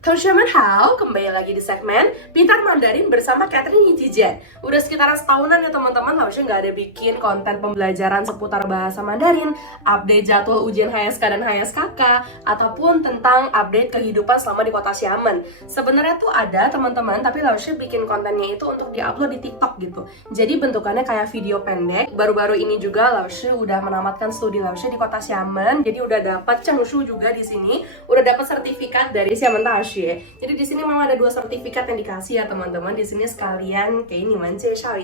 Teman-teman hao, kembali lagi di segmen Pintar Mandarin bersama Catherine Yitijen. Udah sekitaran setahunan ya teman-teman, harusnya nggak ada bikin konten pembelajaran seputar bahasa Mandarin, update jadwal ujian HSK dan HSKK, ataupun tentang update kehidupan selama di kota Xiamen. Sebenarnya tuh ada teman-teman, tapi harusnya bikin kontennya itu untuk diupload di TikTok gitu. Jadi bentukannya kayak video pendek. Baru-baru ini juga Laoshi udah menamatkan studi Laoshi di kota Xiamen, jadi udah dapat Chengshu juga di sini, udah dapat sertifikat dari Xiamen Taoshi. Jadi di sini memang ada 2 sertifikat yang dikasih ya teman-teman. Di sini sekalian kayak ini menceisha.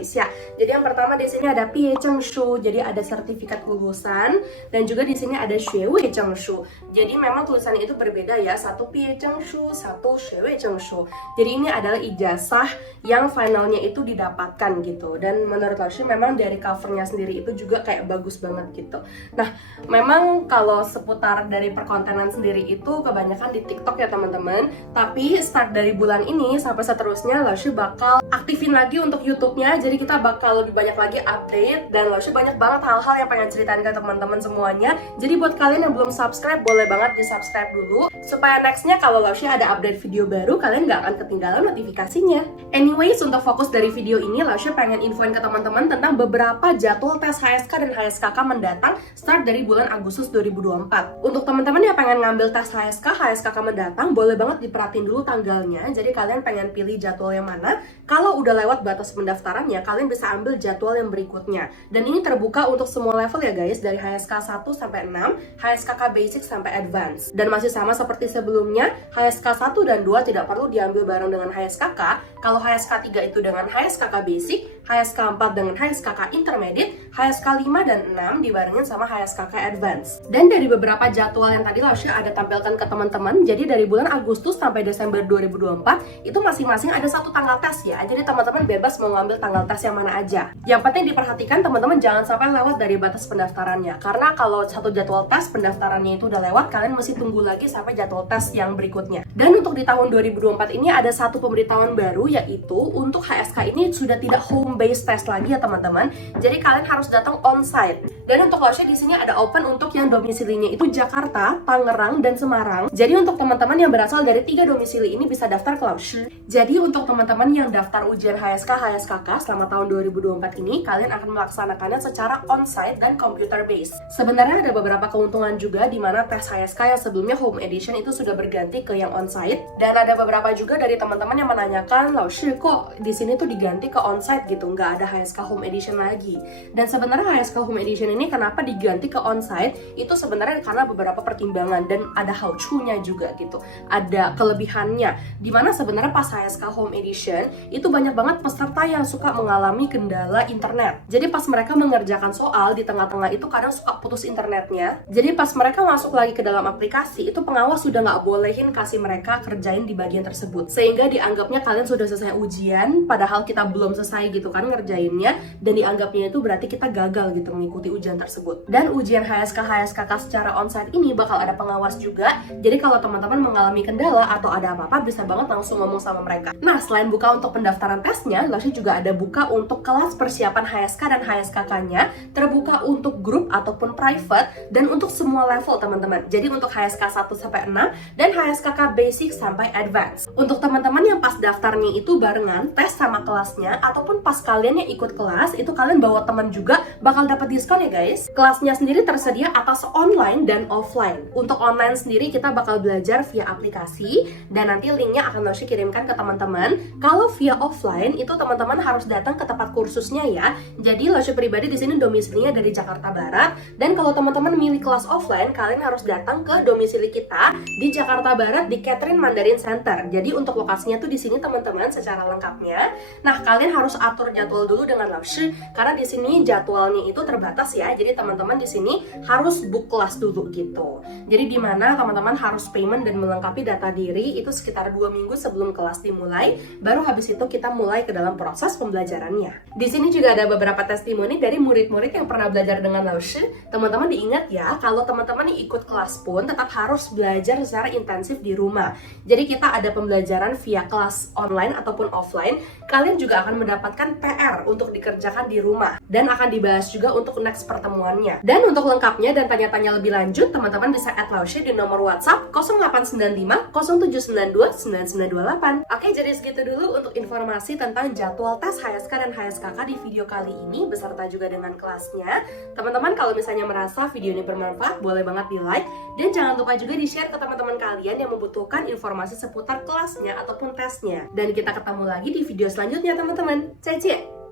Jadi yang pertama di sini ada Pie Chengshu, jadi ada sertifikat lulusan, dan juga di sini ada Xuewei Chengshu. Jadi memang tulisannya itu berbeda ya, satu Pie Chengshu, satu Xuewei Chengshu. Jadi ini adalah ijazah yang finalnya itu didapatkan gitu. Dan menurut Laoshi memang dari covernya sendiri itu juga kayak bagus banget gitu. Nah, memang kalau seputar dari perkontenan sendiri itu kebanyakan di TikTok ya teman-teman. Tapi start dari bulan ini sampai seterusnya Laoshi bakal aktifin lagi untuk YouTube-nya. Jadi kita bakal lebih banyak lagi update, dan Laoshi banyak banget hal-hal yang pengen ceritain ke teman-teman semuanya. Jadi buat kalian yang belum subscribe, boleh banget di subscribe dulu supaya nextnya kalau Laoshi ada update video baru, kalian gak akan ketinggalan notifikasinya. Anyways, untuk fokus dari video ini Laoshi pengen infoin ke teman-teman tentang beberapa jadwal tes HSK dan HSKK mendatang start dari bulan Agustus 2024. Untuk teman-teman yang pengen ngambil tes HSK, HSKK mendatang, boleh banget diperhatiin dulu tanggalnya. Jadi kalian pengen pilih jadwal yang mana. Kalau udah lewat batas pendaftarannya, kalian bisa ambil jadwal yang berikutnya. Dan ini terbuka untuk semua level ya guys, dari HSK 1 sampai 6, HSKK Basic sampai Advance. Dan masih sama seperti sebelumnya, HSK 1 dan 2 tidak perlu diambil bareng dengan HSKK. Kalau HSK 3 itu dengan HSKK Basic, HSK 4 dengan HSKK Intermediate, HSK 5 dan 6 dibarengin sama HSKK Advance. Dan dari beberapa jadwal yang tadi Laoshi ada tampilkan ke teman-teman, jadi dari bulan Agustus sampai Desember 2024 itu masing-masing ada 1 tanggal tes ya. Jadi teman-teman bebas mau ngambil tanggal tes yang mana aja. Yang penting diperhatikan teman-teman jangan sampai lewat dari batas pendaftarannya. Karena kalau 1 jadwal tes pendaftarannya itu udah lewat, kalian mesti tunggu lagi sampai jadwal tes yang berikutnya. Dan untuk di tahun 2024 ini ada 1 pemberitahuan baru, yaitu untuk HSK ini sudah tidak home based test lagi ya teman-teman. Jadi kalian harus datang on-site. Dan untuk Laoshi di sini ada open untuk yang domisilinya itu Jakarta, Tangerang, dan Semarang. Jadi untuk teman-teman yang berasal dari 3 domisili ini bisa daftar ke Laoshi. Jadi untuk teman-teman yang daftar ujian HSK, HSKK selama tahun 2024 ini, kalian akan melaksanakannya secara on-site dan computer based. Sebenarnya ada beberapa keuntungan juga di mana tes HSK yang sebelumnya home edition itu sudah berganti ke yang on-site. Dan ada beberapa juga dari teman-teman yang menanyakan, Laoshi kok di sini tuh diganti ke on-site gitu, nggak ada HSK home edition lagi. Dan sebenarnya HSK home edition ini kenapa diganti ke on-site, itu sebenarnya karena beberapa pertimbangan dan ada haucunya juga gitu. Ada kelebihannya, dimana sebenarnya pas HSK home edition itu banyak banget peserta yang suka mengalami kendala internet. Jadi pas mereka mengerjakan soal di tengah-tengah itu kadang suka putus internetnya. Jadi pas mereka masuk lagi ke dalam aplikasi, itu pengawas sudah nggak bolehin kasih mereka kerjain di bagian tersebut. Sehingga dianggapnya kalian sudah selesai ujian, padahal kita belum selesai gitu kan ngerjainnya, dan dianggapnya itu berarti kita gagal gitu mengikuti ujian tersebut. Dan ujian HSK, HSKK secara onsite ini bakal ada pengawas juga. Jadi kalau teman-teman mengalami kendala atau ada apa-apa, bisa banget langsung ngomong sama mereka. Nah, selain buka untuk pendaftaran tesnya, Laoshi juga ada buka untuk kelas persiapan HSK dan HSKK-nya, terbuka untuk grup ataupun private, dan untuk semua level teman-teman. Jadi untuk HSK 1 sampai 6 dan HSKK Basic sampai Advance. Untuk teman-teman yang pas daftarnya itu barengan tes sama kelasnya, ataupun pas kalian yang ikut kelas, itu kalian bawa teman juga bakal dapat diskon ya guys. Kelasnya sendiri tersedia atas online dan offline. Untuk online sendiri kita bakal belajar via aplikasi, dan nanti linknya akan Laoshi kirimkan ke teman-teman. Kalau via offline itu teman-teman harus datang ke tempat kursusnya ya. Jadi Laoshi pribadi di sini domisilinya dari Jakarta Barat, dan kalau teman-teman milih kelas offline, kalian harus datang ke domisili kita di Jakarta Barat di Catherine Mandarin Center. Jadi untuk lokasinya tuh di sini teman-teman secara lengkapnya. Nah, kalian harus atur jadwal dulu dengan Laoshi karena di sini jadwalnya itu terbatas ya. Jadi teman-teman di sini harus book kelas dulu gitu. Jadi di mana teman-teman harus payment dan melengkapi data diri itu sekitar 2 minggu sebelum kelas dimulai, baru habis itu kita mulai ke dalam proses pembelajarannya. Di sini juga ada beberapa testimoni dari murid-murid yang pernah belajar dengan Laoshi. Teman-teman diingat ya, kalau teman-teman ikut kelas pun tetap harus belajar secara intensif di rumah. Jadi kita ada pembelajaran via kelas online ataupun offline. Kalian juga akan mendapatkan merupakan PR untuk dikerjakan di rumah dan akan dibahas juga untuk next pertemuannya. Dan untuk lengkapnya dan tanya-tanya lebih lanjut, teman-teman bisa add Lausya di nomor WhatsApp 0895 0792 9928. Oke, jadi segitu dulu untuk informasi tentang jadwal tes HSK dan HSKK di video kali ini beserta juga dengan kelasnya. Teman-teman kalau misalnya merasa video ini bermanfaat, boleh banget di like dan jangan lupa juga di share ke teman-teman kalian yang membutuhkan informasi seputar kelasnya ataupun tesnya. Dan kita ketemu lagi di video selanjutnya teman-teman. Cece!